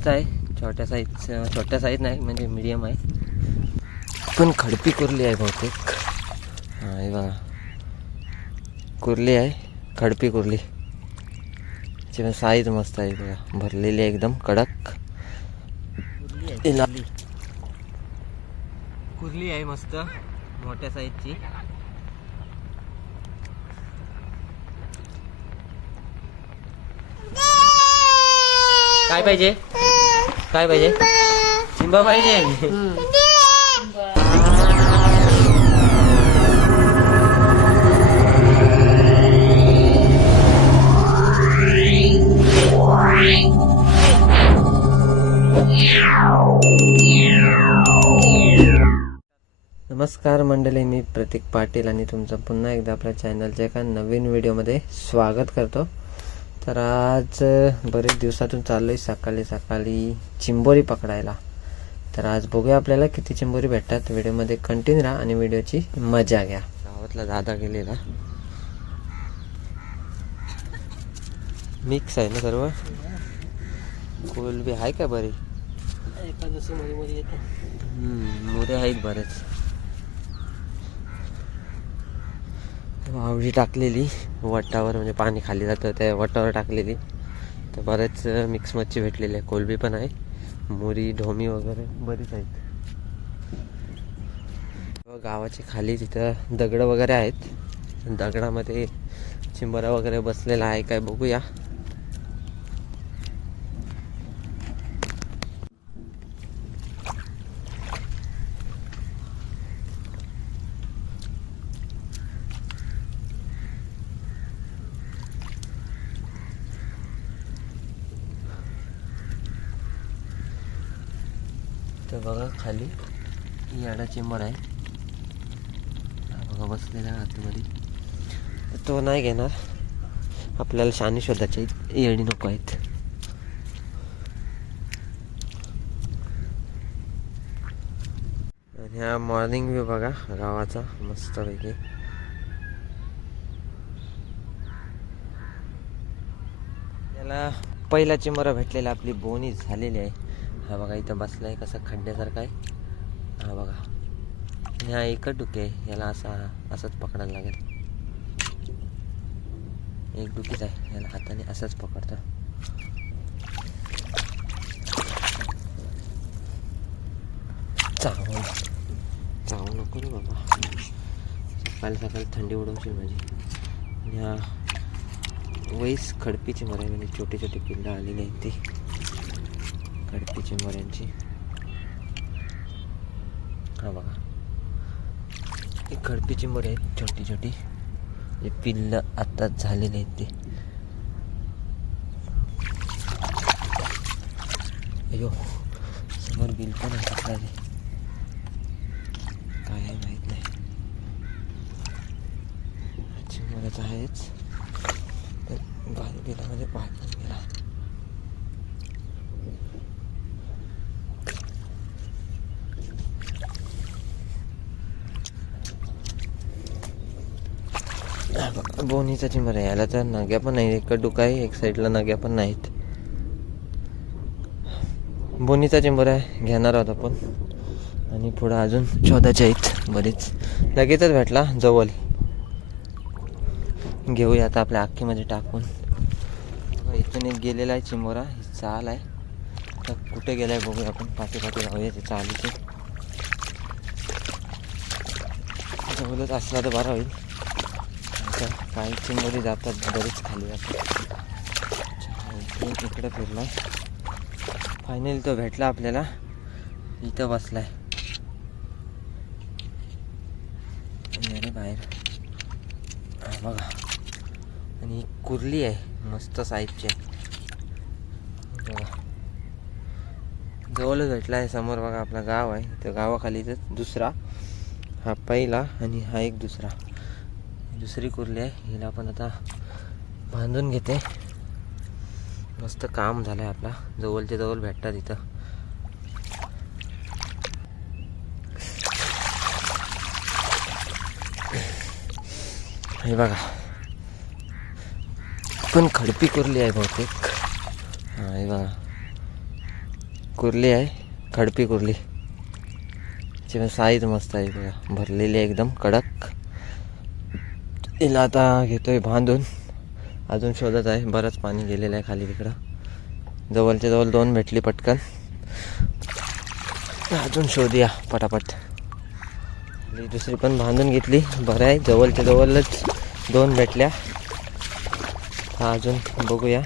मस्त आहे. छोट्या साईज छोट्या साईज नाही म्हणजे मीडियम आहे. पण खडपी कुर्ली आहे बहुतेक. हे बघा. कुर्ली आहे खडपी कुर्ली. त्याची साईज मस्त आहे बघा. भरलेली आहे एकदम कडक. हिला- कुर्ली आहे मस्त मोठ्या साईजची काय पाहिजे? काय पाहिजे? चिंबा पाहिजे. नमस्कार मंडळी मी प्रतीक पाटील आणि तुमचं पुन्हा एकदा आपल्या चॅनलच्या एका नवीन व्हिडिओमध्ये स्वागत करतो. तर आज बरेच दिवसातून चाललो आहे सकाळी सकाळी चिंबोरी पकडायला. तर आज बघूया आपल्याला किती चिंबोरी भेटतात. व्हिडिओमध्ये कंटिन्यू राहा आणि व्हिडिओची मजा घ्या. गावातला दादा गेलेला. मिक्स आहे ना सर्व? कोलबी आहे का बरी? मोरे आहेत बरेच. आवडी टाकलेली वटावर म्हणजे पाणी खाली जातं त्या वटावर टाकलेली. तर बरेच मिक्स मच्छी भेटलेली आहे. कोलबी पण आहे. मुरी ढोमी वगैरे बरीच आहेत. गावाची गावाच्या खाली तिथं दगडं वगैरे आहेत दगडामध्ये चिंबरा वगैरे बसलेला आहे. काय बघूया. बघा खाली. याडा चेंबर आहे. हा बघा बसलेला आतमध्ये तो नाही घेणार. आपल्याला शानी शोधायचे आहेत. येडी नको आहेत. आणि हा मॉर्निंग व्यू बघा गावाचा मस्तपैकी. त्याला पहिला चिंबरा भेटलेला आपली बोनी झालेली आहे. हा बघा इथं बसला आहे कसा खड्ड्यासारखा आहे. हा बघा. आणि हा एकच डुके आहे. याला असा असंच पकडायला लागेल. एक डुकीच आहे. याला हाताने असंच पकडतं. चावू चावू नको रे बाबा. सकाळी सकाळी थंडी उडवशील माझी. आणि हा वैस खडपीची मला म्हणजे छोटे छोटे पिल्लं आलेली आहेत ती. खडपीची मऱ्यांची हा बघा. ही खडपीची मरे आहेत छोटी छोटी. जे पिल्लं आत्ताच झालेले आहेत ते. अयो समोर बिल पण आहे काय आहे माहीत नाही. चिंबऱ्याच आहेच. तर बाहेर गेला म्हणजे बाहेर गेला हा बघा, बोनीचा चिंबर आहे. याला तर नग्या पण नाही एक डुका आहे एक साईडला नग्या पण नाहीत. बोनीचा चेंबर आहे. घेणार आहोत आपण. आणि पुढं अजून शोधाचे आहेत बरीच. लगेचच भेटला जवळ. घेऊया आता आपल्या अख्खीमध्ये टाकून. इथून एक गेलेला आहे चिंबोरा ही. चाल आहे. तर कुठे गेलाय बघूया आपण. पाठी पाठी जाऊया ते चालीचे जवळच असला तर बरा होईल. आता जातात बरेच खाली जातात. अच्छा, इकडून इकडे फिरला फायनली तो भेटला आपल्याला. इथं बसलाय. बाहेर. बघा. आणि ही कुर्ली आहे मस्त साईजची आहे बघा. जवळच भेटला आहे समोर बघा आपला गाव आहे. त्या गावाखाली दुसरा हा पहिला आणि हा एक दुसरा. दुसरी कुर्ली आहे. हिला पण आता बांधून घेते. मस्त काम झालं आहे आपला. जवळच्या जवळ भेटतात इथं. हे बघा. पण खडपी कुर्ली आहे बहुतेक. हा हे बघा. कुर्ली आहे. खडपी कुर्ली. ची साईज मस्त आहे बघा. भरलेली आहे एकदम कडक. तिला आता घेतोय बांधून. अजून शोधत आहे. बरंच पाणी गेलेलं आहे खाली तिकडं. जवळच्या जवळ दोन भेटली पटकन. अजून शोधूया पटापट. दुसरी पण बांधून घेतली. बरं आहे. जवळच्या जवळच दोन भेटल्या. हा अजून बघूया.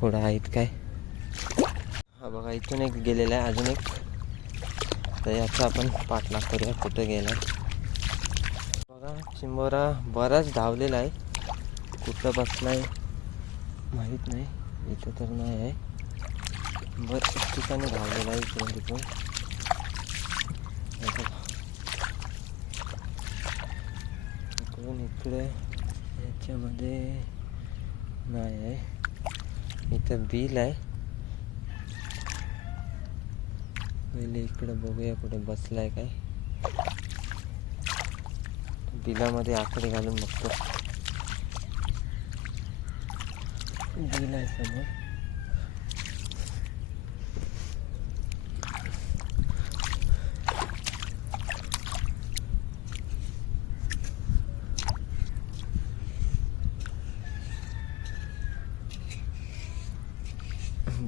पुढं आहेत काय. हा बघा इथून एक गेलेला आहे अजून एक. तर याचा आपण पाठलाग करूया. कुठं गेला चिंबोरा बराच धावलेला आहे. कुठं बसलाय माहीत नाही. इथं तर नाही आहे. बऱ्याच ठिकाणी धावलेला आहे इकडून तिकडून. इकडून इकडे याच्यामध्ये नाही आहे. इथं बिल आहे. पहिले इकडं बघूया कुठे बसलाय काय. बिलामध्ये आकडे घालून बघतो. बिल आहे समोर.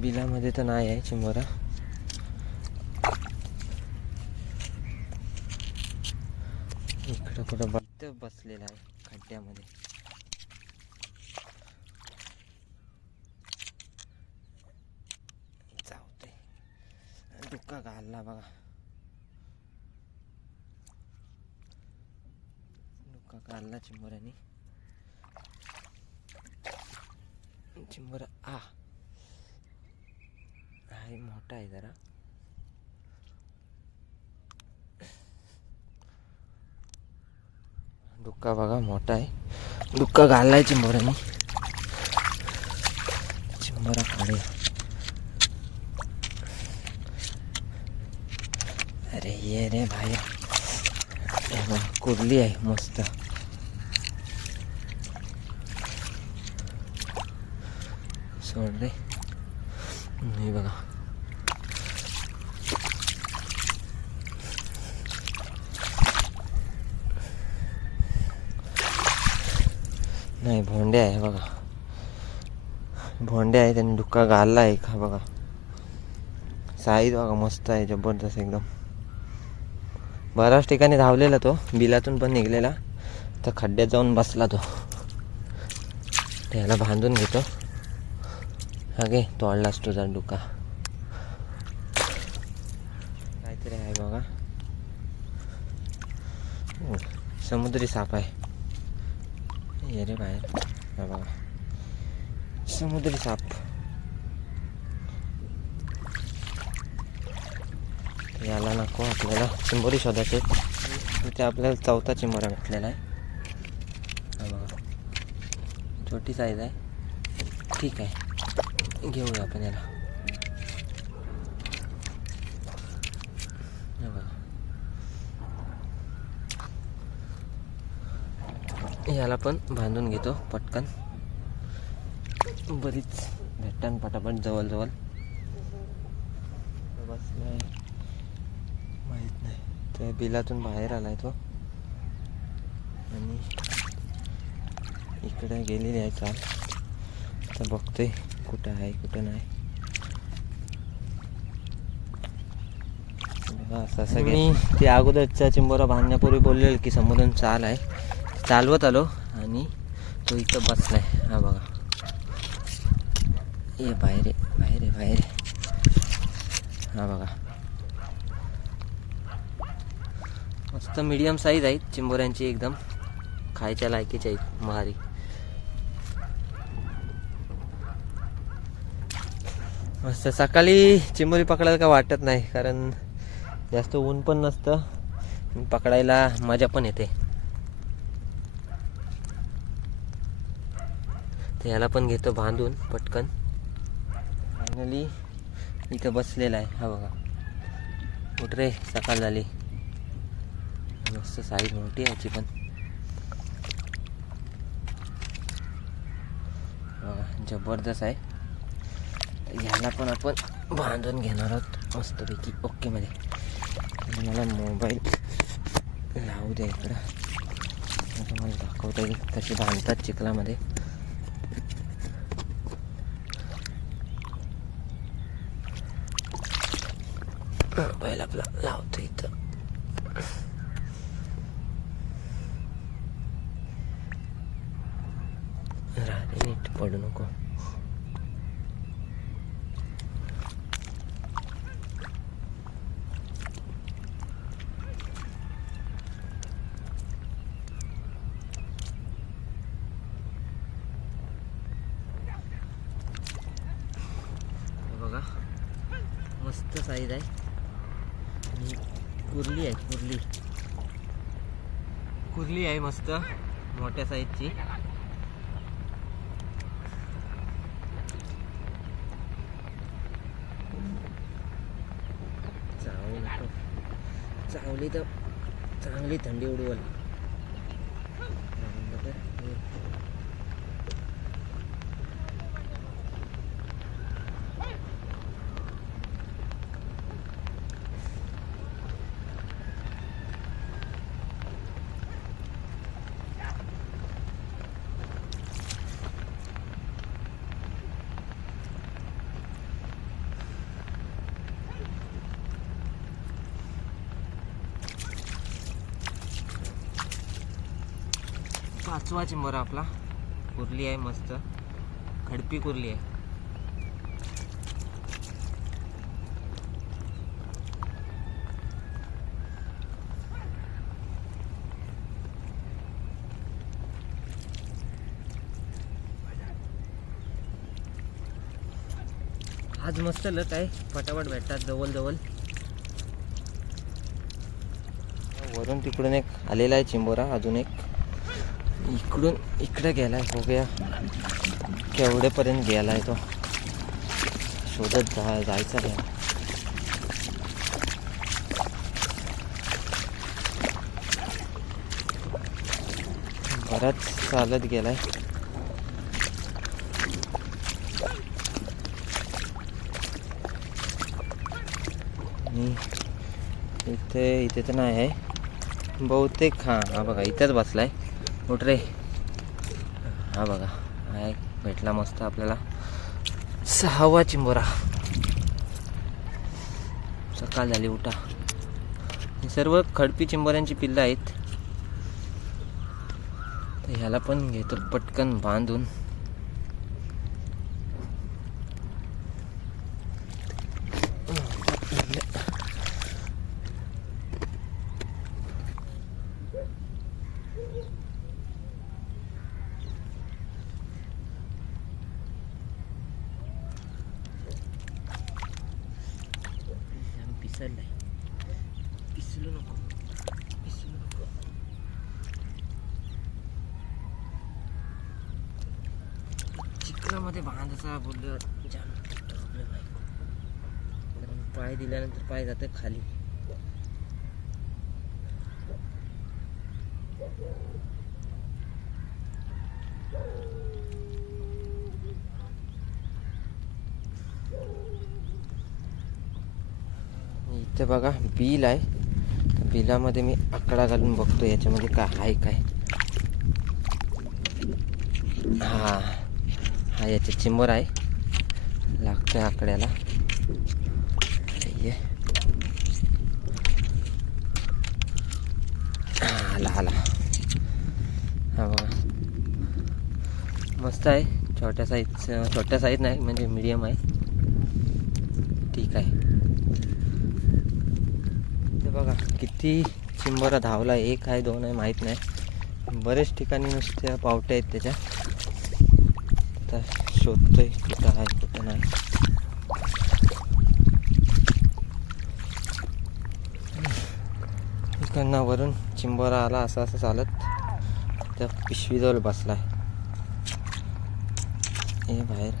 बिलामध्ये तर नाही आहे चिंबोरा इकडं कुठं बघत बसलेला आहे खड्ड्यामध्ये. जाऊ दे डुक्का घालला बघा. डुक्का घालला चिंबोऱ्याने. चिंबर आ. आहे मोठा आहे जरा. डुक्का बघा मोठा आहे. डुक्का घाललाय चिंबोऱ्याने. चिंबोरा काढूया अरे ये रे भाया हे कुर्ली आहे मस्त. सोड रे. नाही बघा. नाही भोंडे आहे बघा. भोंडे आहे त्यांनी डुक्का घालला आहे का बघा. साईज बघा मस्त आहे जबरदस्त एकदम. बऱ्याच ठिकाणी धावलेला तो बिलातून पण निघलेला. तर खड्ड्यात जाऊन बसला तो. त्याला बांधून घेतो. हा तोडलाच तुझा डुक्का काहीतरी आहे बघा. समुद्री साप आहे. ये रे बाहेर. हा बघा. समुद्री साप. याला नको आपल्याला चिंबोरी शोधायचे इथे आपल्याला चौथा चिंबोरा भेटलेला आहे. बघा. छोटी साईज आहे. ठीक आहे. घेऊया आपण याला हे बघा याला पण बांधून घेतो पटकन. बरीच भेटतान पटापट जवळजवळ. बसलाय माहीत नाही. ते बिलातून बाहेर आलाय तो. आणि इकडे गेलेली आहे चाल. तर बघतोय कुठं आहे कुठं नाही. असं मी ते अगोदरच्या चिंबोरा बांधण्यापूर्वी बोललेलं की समोरून चाल आहे. चालवत आलो आणि तो इथं बसलाय. हा बघा. ये बाहेर आहे बाहेर आहे बाहेर हा बघा. मस्त मीडियम साईज आहेत चिंबोऱ्यांची एकदम. खायच्या लायकीच्या आहेत महारी मस्त. सकाळी चिंबोरी पकडायला काय वाटत नाही कारण जास्त ऊन पण नसतं. पकडायला मजा पण येते. तर याला पण घेतो बांधून पटकन. फायनली इथं बसलेला आहे. हा बघा. उठ रे सकाळ झाली. मस्त साईज मोठी आहे याची पण. जबरदस्त आहे. ह्याला पण आपण बांधून घेणार आहोत मस्तपैकी. ओकेमध्ये मला मोबाईल लावू द्या इकडं. तुम्हाला दाखवता येईल कशी बांधतात चिखलामध्ये. मोबाईल आपला लावतो इथं राहते नीट पडू नको हे बघा मस्त साईज आहे आणि कुर्ली आहे कुर्ली कुर्ली आहे मस्त मोठ्या साईजची चावली तर चांगली थंडी उडवल पाचवा चिंबर आपला. कुर्ली आहे मस्त. खडपी कुर्ली आहे. आज मस्त लत आहे. फटाफट भेटतात जवळ जवळ वरून तिकडून एक आलेला आहे चिंबोरा अजून एक. इकडून इकडे गेलाय बघूया. केवढेपर्यंत गेलाय तो. शोधत जा जायचा घ्या बराच चालत गेलाय. इथे इथे तर नाही आहे. बहुतेक हां हा बघा इथंच बसलाय. उठ रे. हा बघा हा एक भेटला मस्त आपल्याला. सहावा चिंबोरा. सकाळ झाली उठा. सर्व खडपी चिंबोऱ्यांची पिल्लं आहेत. तर ह्याला पण घेतो पटकन बांधून पिसरलाय पिसलू नको पिसलू नको चिखलामध्ये बोलल्यावर जाम पाय दिल्यानंतर पाय जातं खाली. इथे बघा बिल आहे. बिलामध्ये मी आकडा घालून बघतो याच्यामध्ये काय आहे काय? हा. हा याचे चिंबर आहे. लागतोय आकड्याला. ये. हा, आला आला. हा बघा. मस्त आहे. छोट्या साईज छोट्या साईज नाही म्हणजे मीडियम आहे. ठीक आहे. ते बघा किती चिंबरा धावला एक आहे दोन आहे माहीत नाही. बरेच ठिकाणी नुसत्या पावट्या आहेत त्याच्या. शोधतोय कुठं आहे कुठं नाही. इकडनं वरून चिंबोरा आला असं असं चालत. त्या पिशवीजवळ बसलाय. हे बाहेर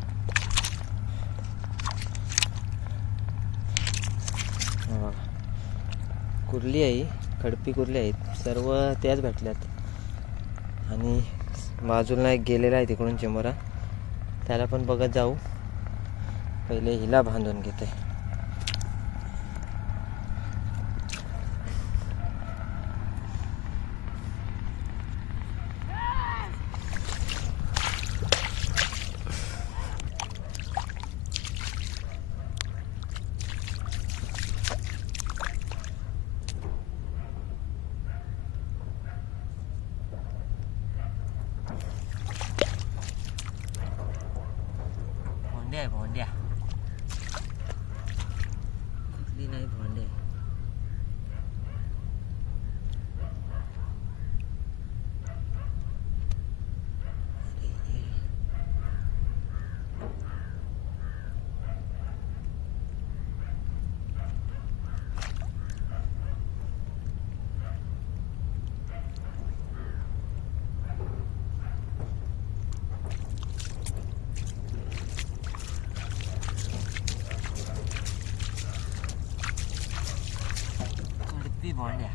कुर्ली आहे खडपी कुर्ली आहेत. सर्व त्याच भेटल्यात. आणि बाजूला एक गेलेला आहे तिकडून चिंबोरा. त्याला पण बघत जाऊ. पहिले हिला बांधून घेते भोंड्या आहे भोंड्या कुठली नाही भोंड्या आहे. अरे. कडपी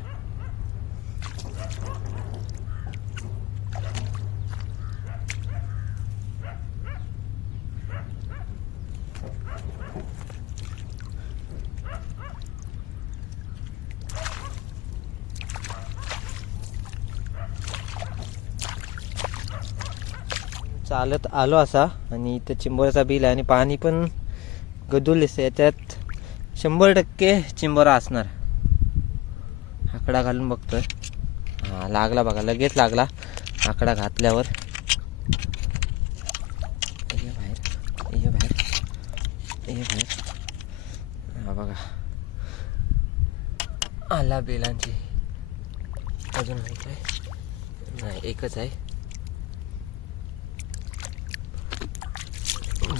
चालत आलो असा. आणि इथं चिंबोऱ्याचा बिल आहे आणि पाणी पण गदुल दिसतं याच्यात शंभर टक्के चिंबोरा असणार. आकडा घालून बघतोय. हा लागला बघा लगेच लागला. आकडा घातल्यावर. ये बाहेर ये बाहेर ये बाहेर. हा बघा. आला बेलांची. अजून आहे नाही एकच आहे.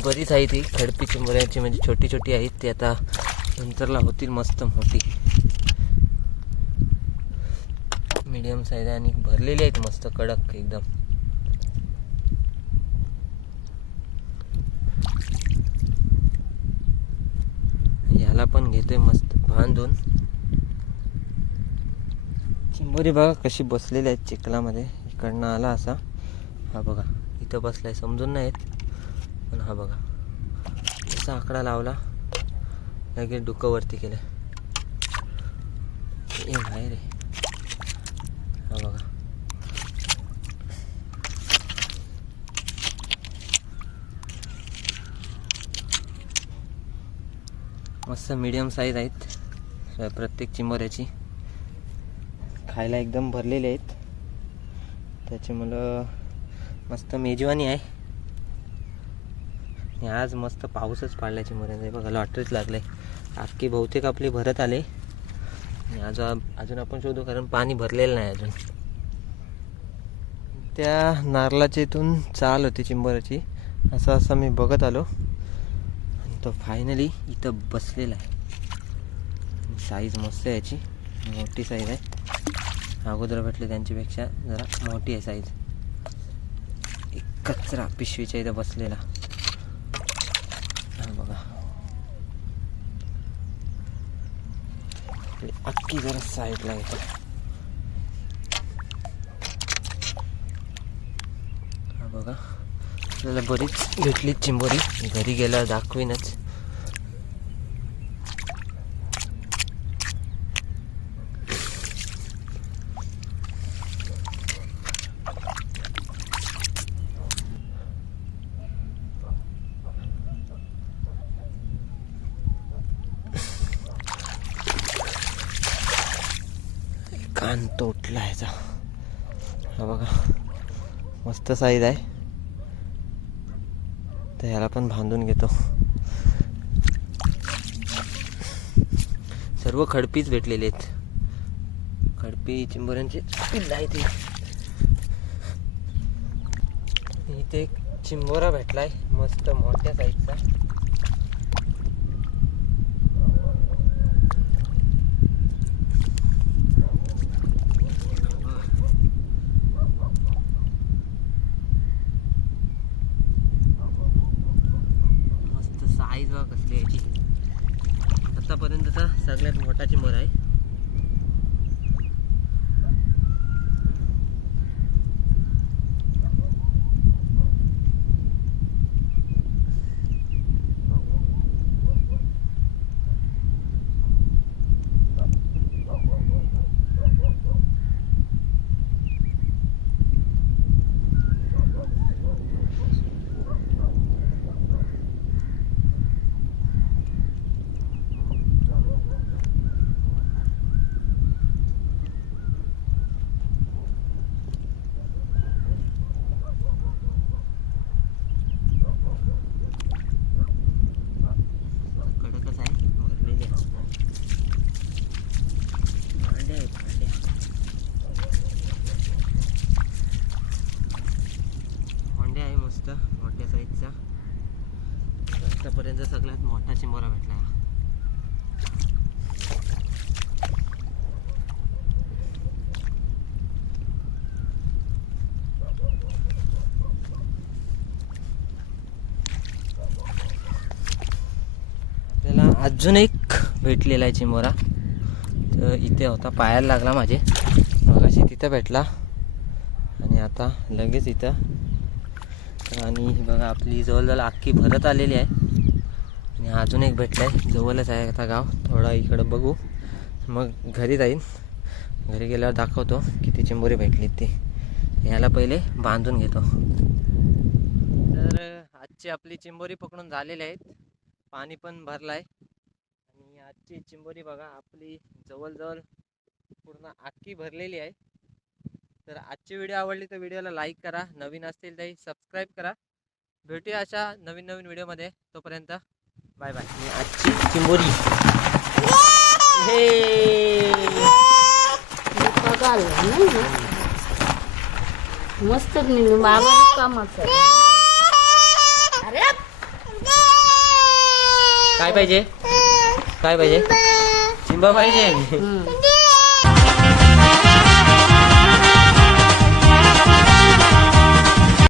बरीच आहे ती खडपी चिंबऱ्याची म्हणजे छोटी छोटी आहेत ती आता नंतरला होतील मस्त मोठी. मीडियम साईज आणि भरलेली आहेत मस्त कडक एकदम. याला पण घेतोय मस्त बांधून. चिंबोरी बघा कशी बसलेली आहेत चिखलामध्ये. इकडनं आला असा. हा बघा इथं बसलाय समजून नाही येत. पण हा बघा असा आकडा लावला. लगेच डुकं वरती केलं. ए बाहेर आहे बघा. मस्त मीडियम साईज आहेत. प्रत्येक चिंबऱ्याची. खायला एकदम भरलेले आहेत. त्याच्यामुळं मस्त मेजवानी आहे. आणि आज मस्त पाऊसच पाडला चिंबोऱ्यांचा. बघा लॉटरीच लागले. अख्खी बहुतेक आपली भरत आले. आज अजून आपण शोधू कारण पाणी भरलेलं नाही अजून. त्या नारळाच्या इथून चाल होती चिंबराची असं असं मी बघत आलो. आणि तो फायनली इथं बसलेला आहे. साईज मस्त आहे याची. मोठी साईज आहे. अगोदर भेटले त्यांच्यापेक्षा जरा मोठी आहे साईज एक कचरा पिशवीच्या इथं बसलेला हा बघा आणि अख्खी जरा साईडला येतो हा बघा आपल्याला बरीच भेटली चिंबोरी घरी गेल्यावर दाखवीनच कान तोटला ह्याचा हा बघा मस्त साईज आहे. तर ह्याला पण बांधून घेतो. सर्व खडपीच भेटलेले आहेत. खडपी चिंबोऱ्यांचे पिल्लं आहे ती इथे एक चिंबोरा भेटलाय मस्त मोठ्या साईजचा मस्त साईज बघा कसली याची आतापर्यंतचा सगळ्यात मोठा चिंबर आहे सगळ्यात मोठा चिंबोरा भेटला आपल्याला अजून एक भेटलेला आहे चिंबोरा तर इथे होता पायाला लागला माझे. मगाशी तिथं भेटला. आणि आता लगेच इथं. आणि बघा आपली जवळजवळ अख्खी भरत आलेली आहे. आणि अजून एक भेटला आहे जवळच आहे आता गाव. थोडा इकडं बघू. मग घरी जाईन. घरी गेल्यावर दाखवतो किती चिंबोरी भेटली ती. ह्याला पहिले बांधून घेतो. तर आजची आपली चिंबोरी पकडून झालेली आहेत. पाणी पण भरलं आहे आजची चिंबोरी बघा आपली जवळजवळ पूर्ण अख्खी भरलेली आहे. तर आजची व्हिडिओ आवडली तर व्हिडिओला लाईक करा नवीन असतील तरी सबस्क्राईब करा. भेटूया अशा नवीन नवीन व्हिडिओमध्ये तोपर्यंत बाय बाय. आजची चिंबोरी. हे! मस्त काय पाहिजे? काय पाहिजे? चिंबा पाहिजे.